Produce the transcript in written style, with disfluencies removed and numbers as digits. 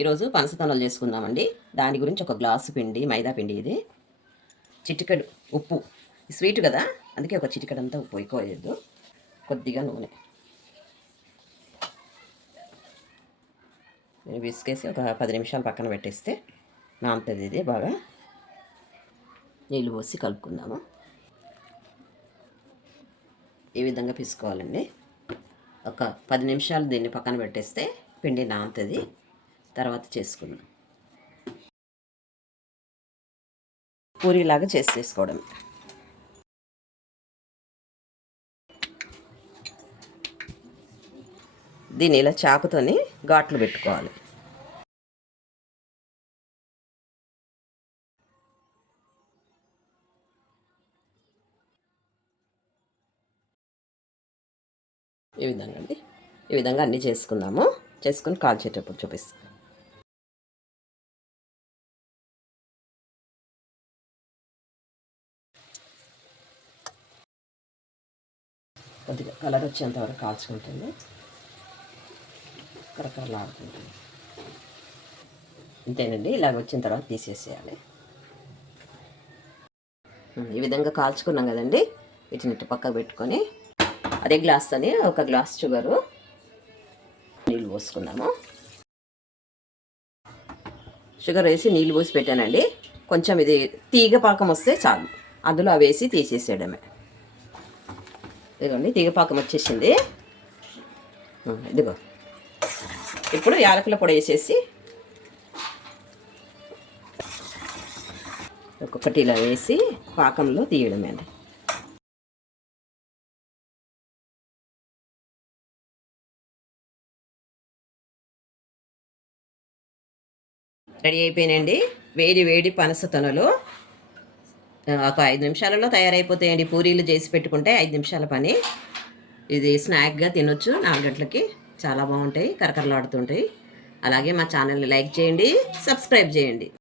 ఈరోజు పనసతొనలు చేసుకుందామండి. దాని గురించి ఒక గ్లాసు పిండి, మైదా పిండి ఇది. చిటికెడు ఉప్పు. స్వీట్ కదా, అందుకే ఒక చిటికెడంతా ఉప్పు, ఎక్కువ వేయద్దు. కొద్దిగా నూనె విసికేసి ఒక 10 నిమిషాలు పక్కన పెట్టేస్తే నానుతుంది. ఇది బాగా నీళ్ళు పోసి కలుపుకుందాము. ఈ విధంగా పిసుకోవాలండి. ఒక 10 నిమిషాలు దీన్ని పక్కన పెట్టేస్తే పిండి నానుతుంది. తర్వాత చేసుకుందాం. పూరీలాగా చేసుకోవడం. దీన్ని ఇలా చాకుతోని ఘాట్లు పెట్టుకోవాలి. ఈ విధంగా అండి. ఈ విధంగా అన్నీ చేసుకుందాము. చేసుకుని కాల్చేటప్పుడు చూపిస్తాను. కొద్దిగా కలర్ వచ్చేంత వరకు కాల్చుకుంటుంది. కరకరలాడుకుంటుంది. అంతేనండి. ఇలాగ వచ్చిన తర్వాత తీసేసేయాలి. ఈ విధంగా కాల్చుకున్నాం కదండి. వీటిని పక్కకు పెట్టుకొని అదే గ్లాస్తోని ఒక గ్లాస్ షుగరు నీళ్ళు పోసుకుందాము. షుగర్ వేసి నీళ్ళు పోసి పెట్టానండి. కొంచెం ఇది తీగ పాకం వస్తే చాలు, అందులో వేసి తీసేసేయడమే. ఇదిగోండి, తీగ పాకం వచ్చేసింది. ఇదిగో ఇప్పుడు యాలకుల పొడి వేసేసి ఒక్కొక్కటి ఇలా వేసి పాకంలో తీయడమే అండి. రెడీ అయిపోయినండి. వేడి వేడి పనసతొనలు ఒక 5 నిమిషాలలో తయారైపోతాయండి. పూరీలు చేసి పెట్టుకుంటే 5 నిమిషాల పని. ఇది స్నాక్గా తినొచ్చు 4 గంటలకి. చాలా బాగుంటాయి, కరకరలాడుతుంటాయి. అలాగే మా ఛానల్ని లైక్ చేయండి, సబ్స్క్రైబ్ చేయండి.